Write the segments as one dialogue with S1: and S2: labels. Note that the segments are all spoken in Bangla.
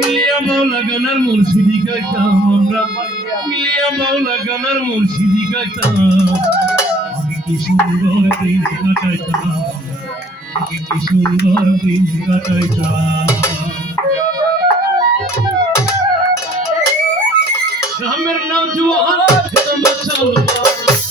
S1: মিলিয়া মাওলা গানার মুর্শিদি গাইতাম আমরা। মিলিয়া মাওলা গানার মুর্শিদি গাইতাম। আগে কি সুন্দর দিন কাটাইতাম আগে কি সুন্দর দিন কাটাইতাম গ্রামের নাম জুয়ার মুসলমান গ্রামের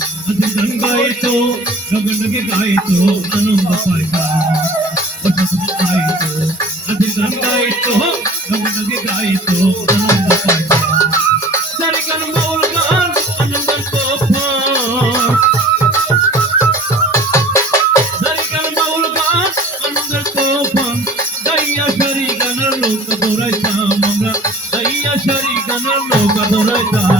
S1: গাইতো আজ গান গাইতো, আনন্দ পাইতা গাইতো আজ গান গাইতো রগনকে গাইতো আনন্দ পাইতা সারি গান মৌল গান আনন্দ তোফা সারি গান মৌল গান আনন্দ তোফা দাইয়া সারি গানের নৌকা আমরা দাইয়া সারি গানের নৌকা দৌড়াইতাম।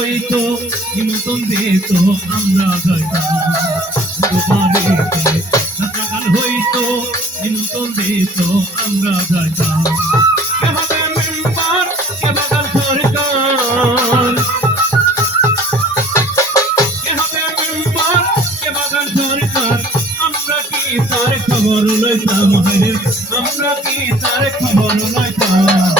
S1: হইতো নিমন্ত্রণ দিত আমরা যাইতাম বাড়িতে সকাল হইতো নিমন্ত্রণ দিত আমরা যাইতাম আমরা কি তার খবর লইতাম আমরা কি তার খবর লইতাম?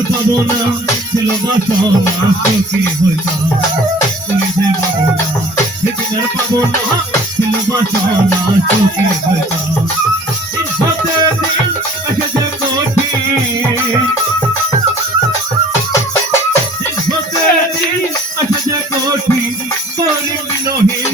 S1: পাবো না ছিল বাসনা সখী হইতাম কইতে পাবো না সেদিনের পাবো না ছিল বাসনা সখী হইতাম দিন হতে দিন এসেছে কঠিন দিন হতে দিন এসেছে কঠিন করিম বিনহীন